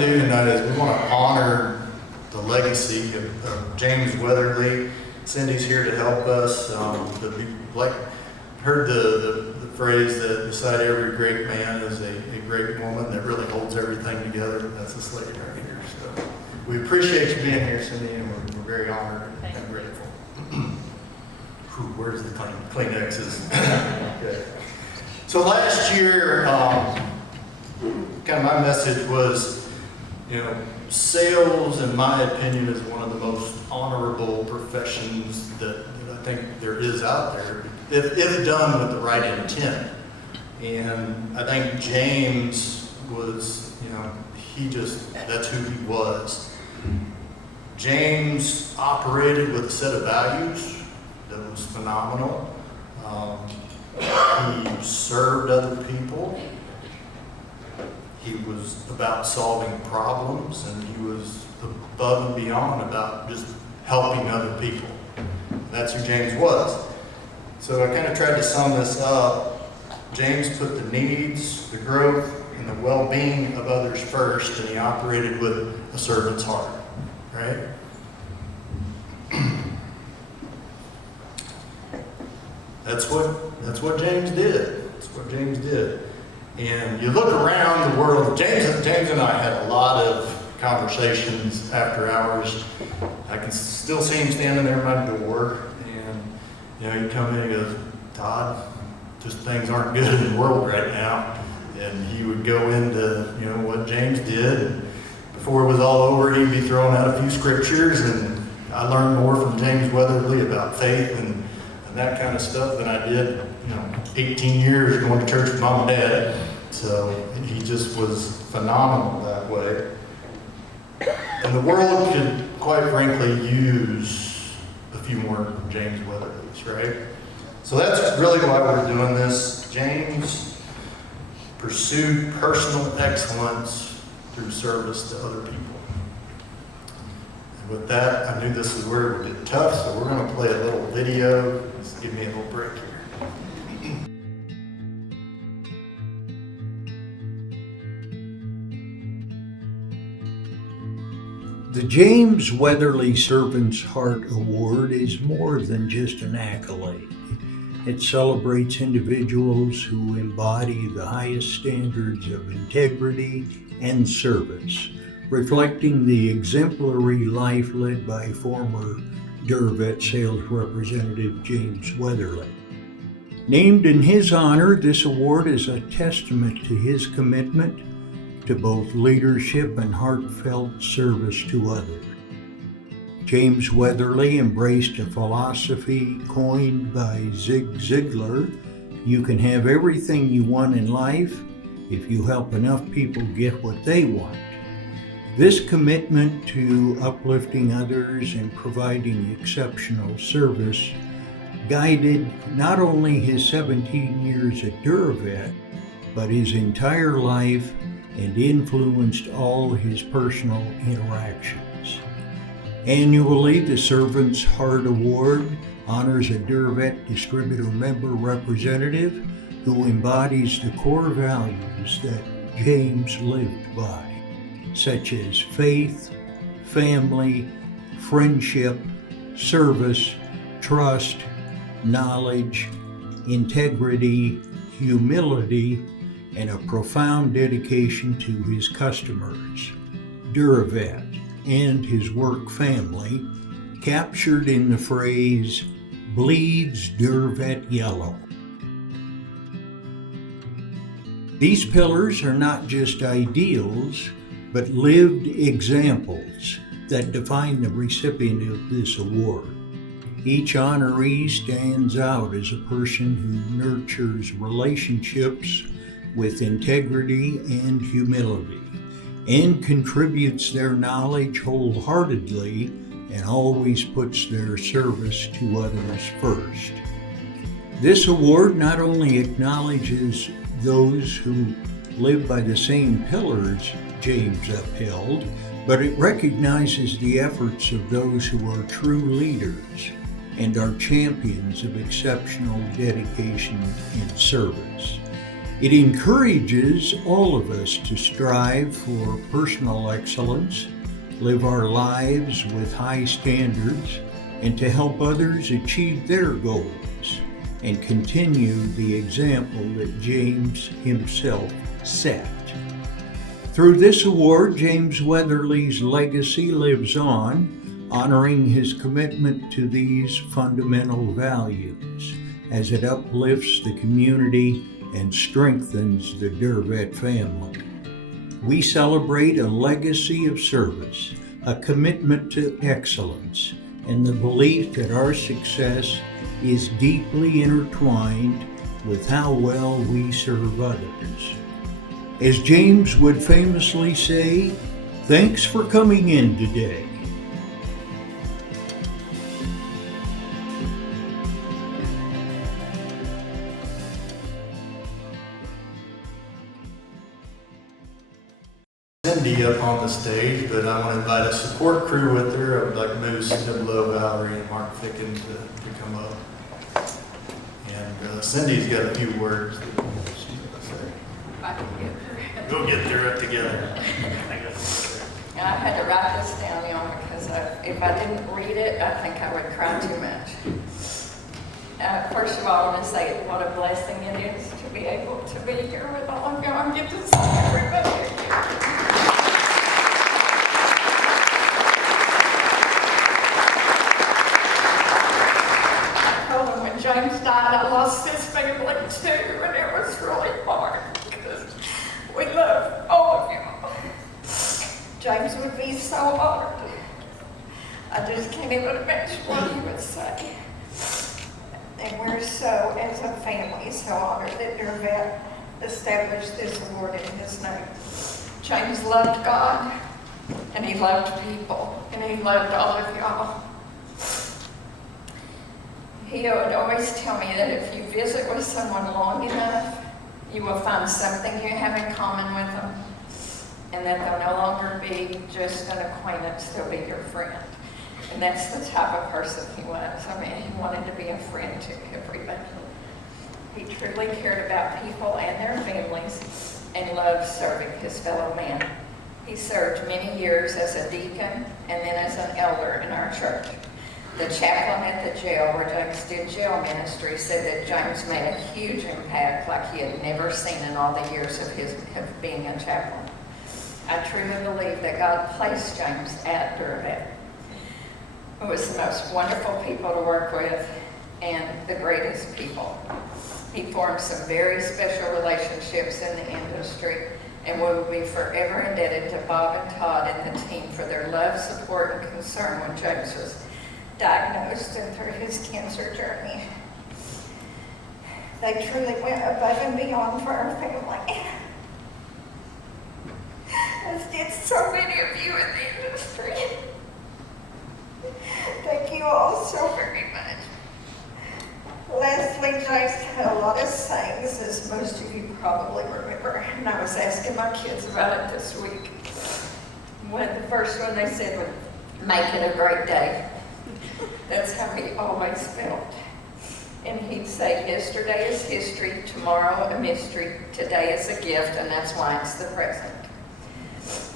to do tonight is we want to honor the legacy of James Weatherly. Cindy's here to help us. Heard the phrase that beside every great man is a great woman that really holds everything together. That's this lady right here. So we appreciate you being here, Cindy, and we're very honored and grateful. Where's the Kleenexes? Okay. So last year, kind of my message was, sales, in my opinion, is one of the most honorable professions that I think there is out there, if done with the right intent. And I think James was, that's who he was. James operated with a set of values that was phenomenal. He served other people. He was about solving problems, and he was above and beyond about just helping other people. That's who James was. So I kind of tried to sum this up. James put the needs, the growth, and the well-being of others first, and he operated with a servant's heart, right? That's what James did. That's what James did. And you look around the world, James and I had a lot of conversations after hours. I can still see him standing there at my door, and he'd come in and goes, "Todd, just things aren't good in the world right now." And he would go into what James did. And before it was all over, he'd be throwing out a few scriptures, and I learned more from James Weatherly about faith and that kind of stuff than I did 18 years going to church with mom and dad. So he just was phenomenal that way. And the world could, quite frankly, use a few more James Weatherlys, right? So that's really why we're doing this. James pursued personal excellence through service to other people. And with that, I knew this is where it would get tough, so we're going to play a little video. Just give me a little break here. The James Weatherly Servant's Heart Award is more than just an accolade. It celebrates individuals who embody the highest standards of integrity and service, reflecting the exemplary life led by former Duravet sales representative James Weatherly. Named in his honor, this award is a testament to his commitment to both leadership and heartfelt service to others. James Weatherly embraced a philosophy coined by Zig Ziglar: "You can have everything you want in life if you help enough people get what they want." This commitment to uplifting others and providing exceptional service guided not only his 17 years at Duravet, but his entire life, and influenced all his personal interactions. Annually, the Servant's Heart Award honors a Duravet distributor member representative who embodies the core values that James lived by, such as faith, family, friendship, service, trust, knowledge, integrity, humility, and a profound dedication to his customers, Duravet, and his work family, captured in the phrase, "bleeds Duravet yellow." These pillars are not just ideals, but lived examples that define the recipient of this award. Each honoree stands out as a person who nurtures relationships with integrity and humility, and contributes their knowledge wholeheartedly and always puts their service to others first. This award not only acknowledges those who live by the same pillars James upheld, but it recognizes the efforts of those who are true leaders and are champions of exceptional dedication and service. It encourages all of us to strive for personal excellence, live our lives with high standards, and to help others achieve their goals and continue the example that James himself set. Through this award, James Weatherly's legacy lives on, honoring his commitment to these fundamental values as it uplifts the community and strengthens the Dervet family. We celebrate a legacy of service, a commitment to excellence, and the belief that our success is deeply intertwined with how well we serve others. As James would famously say, "Thanks for coming in today." Cindy up on the stage, but I want to invite a support crew with her. I would like Moose, Diblo, Valerie, and Mark Ficken to come up. And Cindy's got a few words that she's going to say. I can get through. We'll get through it together. And I had to write this down, y'all, because if I didn't read it, I think I would cry too much. First of all, I want to say what a blessing it is to be able to be here with all of y'all and get to see everybody again. When James died, I lost his family too, and it was really hard because we love all of y'all. James would be so honored. I just can't even imagine what he would say. And we're so, as a family, so honored that Dervet established this award in his name. James loved God, and he loved people, and he loved all of y'all. He would always tell me that if you visit with someone long enough, you will find something you have in common with them, and that they'll no longer be just an acquaintance, they'll be your friend. And that's the type of person he was. I mean, he wanted to be a friend to everybody. He truly cared about people and their families and loved serving his fellow man. He served many years as a deacon and then as an elder in our church. The chaplain at the jail where James did jail ministry said that James made a huge impact like he had never seen in all the years of being a chaplain. I truly believe that God placed James at Dervet. It was the most wonderful people to work with and the greatest people. He formed some very special relationships in the industry, and we will be forever indebted to Bob and Todd and the team for their love, support, and concern when James was diagnosed and through his cancer journey. They truly went above and beyond for our family, as did so many of you in the industry. Thank you all so very much. Lastly, James had a lot of sayings, as most of you probably remember, and I was asking my kids about it this week. The first one they said was, "Make it a great day." That's how he always felt. And he'd say, yesterday is history, tomorrow a mystery, today is a gift, and that's why it's the present.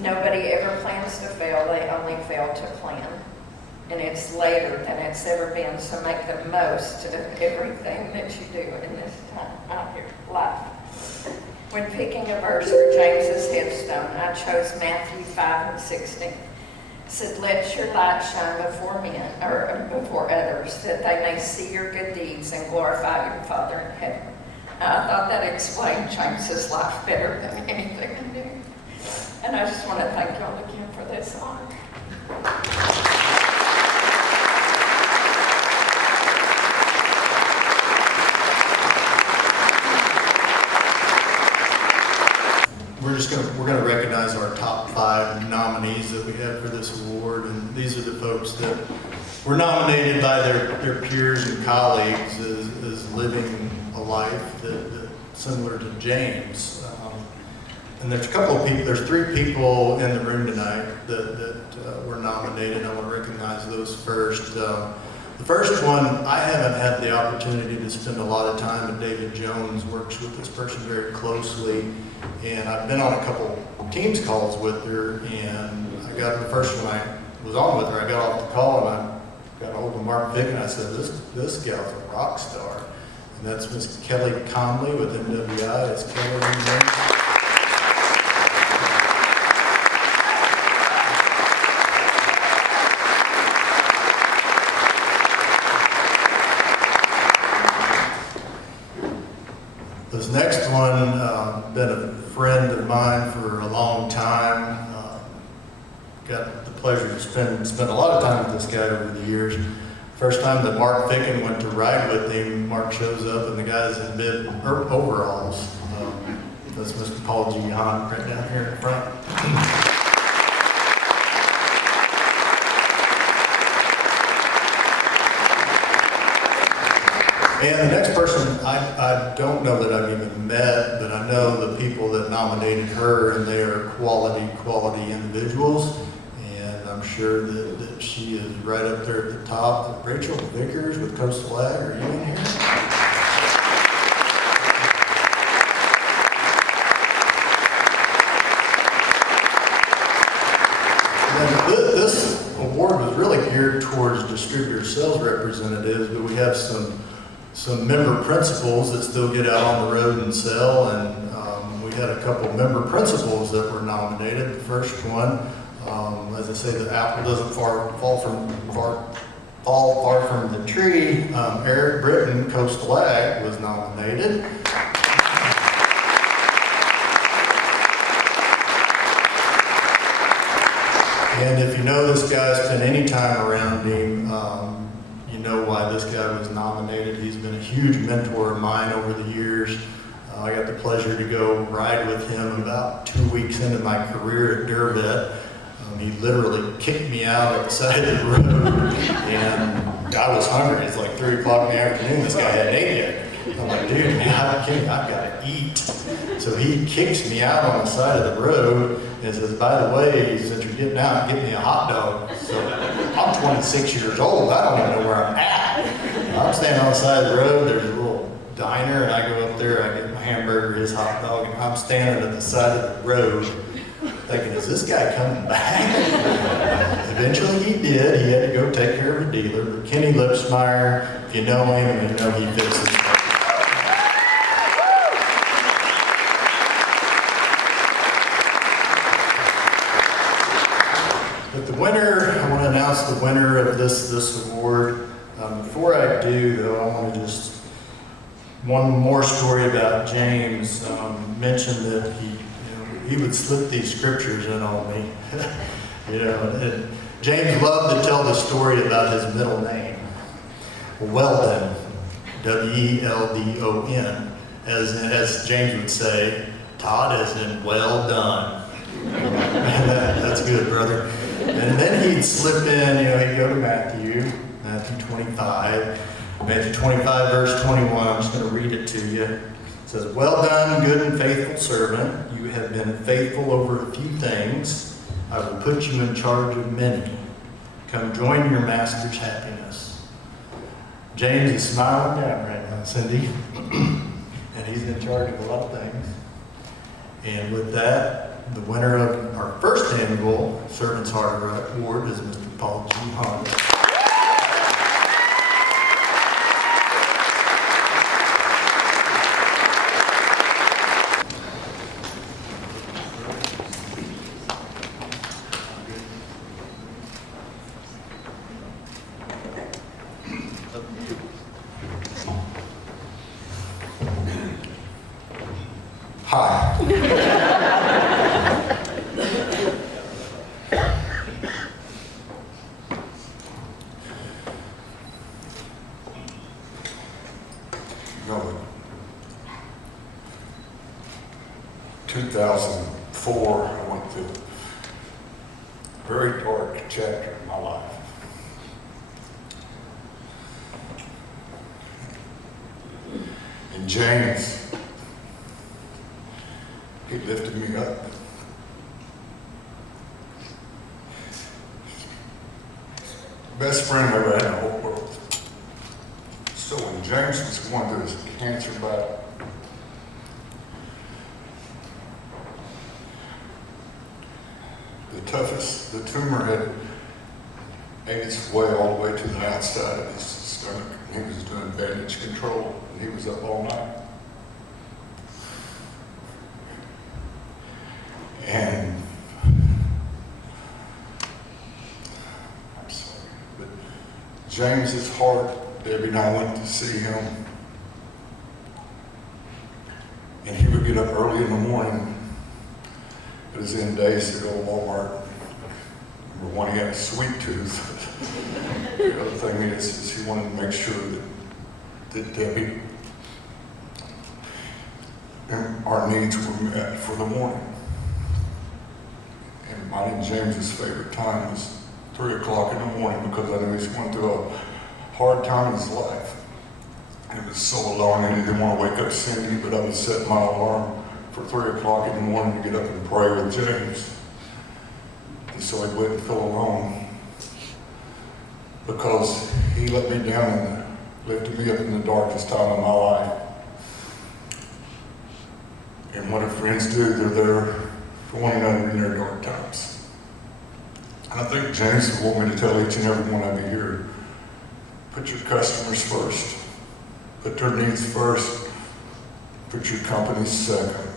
Nobody ever plans to fail, they only fail to plan. And it's later than it's ever been, so make the most of everything that you do in this time out here, life. When picking a verse for James's headstone, I chose Matthew 5:16. It said, "Let your light shine before men, or before others, that they may see your good deeds and glorify your Father in heaven." I thought that explained James's life better than anything I knew. And I just want to thank y'all again for this honor. We're gonna recognize our top 5 nominees that we have for this award, and these are the folks that were nominated by their peers and colleagues as living a life that similar to James. And there's a couple of people. There's 3 people in the room tonight that were nominated. I want to recognize those first. The first one, I haven't had the opportunity to spend a lot of time, but David Jones works with this person very closely, and I've been on a couple Teams calls with her, and I got the first one I was on with her, I got off the call and I got a hold of Mark Vick and I said, this gal's a rock star. And that's Miss Kelly Conley with MWI. It's Kelly. This next one, been a friend of mine for a long time. Got the pleasure to spend a lot of time with this guy over the years. First time that Mark Ficken went to ride with him, Mark shows up and the guy's in mid overalls. That's Mr. Paul G. Hunt right down here in front. And the next person, I don't know that I've even met, but I know the people that nominated her, and they are quality individuals. And I'm sure that she is right up there at the top. Rachel Vickers with Coastal Ag, are you in here? And this award was really geared towards distributor sales representatives, but we have some member principals that still get out on the road and sell, and we had a couple member principals that were nominated. The first one, as I say, the apple doesn't fall far from the tree. Eric Britton, Coastal Ag, was nominated. And if you know this guy, spend any time around him, you know why this guy was nominated. He's been a huge mentor of mine over the years. I got the pleasure to go ride with him about 2 weeks into my career at Durvet. He literally kicked me out at the side of the road, and I was hungry. It's like 3 o'clock in the afternoon. This guy hadn't ate yet. I'm like, dude, man, I'm kidding. I've got to eat. So he kicks me out on the side of the road and says, by the way, since you're getting out, get me a hot dog. So I'm 26 years old. I don't even know where I'm at. I'm standing on the side of the road. There's a little diner, and I go up there. I get my hamburger, his hot dog, and I'm standing at the side of the road thinking, is this guy coming back? Eventually he did. He had to go take care of a dealer. But Kenny Lipsmeyer, if you know him, you know he fixes it. But the winner, I want to announce the winner of this award. Before I do, though, I want to just, one more story about James. Mentioned that he would slip these scriptures in on me. And James loved to tell the story about his middle name. Weldon, W-E-L-D-O-N. As James would say, Todd as in well done. That's good, brother. And then he'd slip in, he'd go to Matthew 25. Matthew 25, verse 21, I'm just going to read it to you. It says, well done, good and faithful servant. You have been faithful over a few things. I will put you in charge of many. Come join your master's happiness. James is smiling down right now, Cindy. And he's in charge of a lot of things. And with that, the winner of our first annual Servant's Heart Award is Mr. Paul G. Hunt. Hi. No, 2004, I went through a very dark chapter in my life. And James, he lifted me up. Best friend I ever had in the whole world. James was going through his cancer battle. The tumor had ate its way all the way to the outside of his stomach. He was doing bandage control, and he was up all night. And I'm sorry, but James's heart, Debbie and I went to see him, and he would get up early in the morning. It was in days to go to Walmart. Number one, he had a sweet tooth. The other thing is he wanted to make sure that Debbie and our needs were met for the morning. And mine and James's favorite time was 3 o'clock in the morning, because I knew he was going through a hard time in his life. It was so long and he didn't want to wake up Cindy, but I would set my alarm for 3 o'clock in the morning to get up and pray with James. And so he wouldn't feel alone, because he let me down and lifted me up in the darkest time of my life. And what our friends do, they're there for one another in their dark times. And I think James would want me to tell each and every one of you here, put your customers first, put their needs first, put your companies second,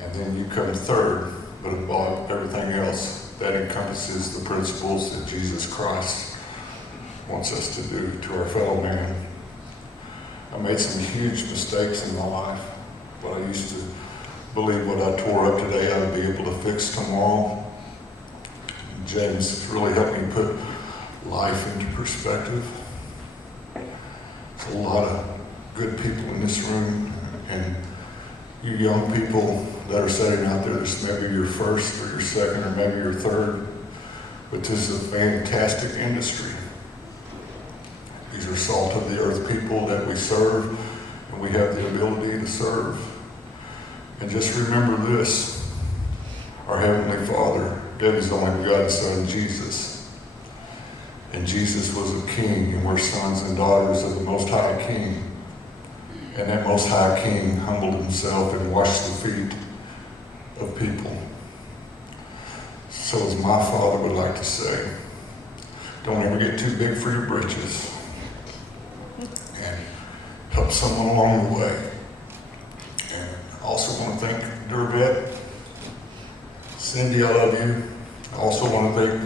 and then you come third. But above everything else, that encompasses the principles that Jesus Christ wants us to do to our fellow man. I made some huge mistakes in my life, but I used to believe what I tore up today I'd be able to fix tomorrow. James has really helped me put life into perspective. There's a lot of good people in this room, and you young people that are sitting out there, this may be your first or your second or maybe your third, but this is a fantastic industry. These are salt of the earth people that we serve, and we have the ability to serve. And just remember this, our Heavenly Father gave His only begotten Son, Jesus. And Jesus was a king, and we're sons and daughters of the Most High King. And that Most High King humbled Himself and washed the feet of people. So as my Father would like to say, don't ever get too big for your britches, and help someone along the way. And I also want to thank Durbette. Cindy, I love you. I also want to thank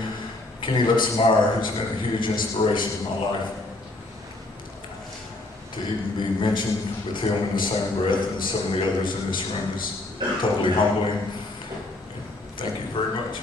Kenny Lipsmeyer, who's been a huge inspiration in my life. To even be mentioned with him in the same breath as some of the others in this room is totally humbling. Thank you very much.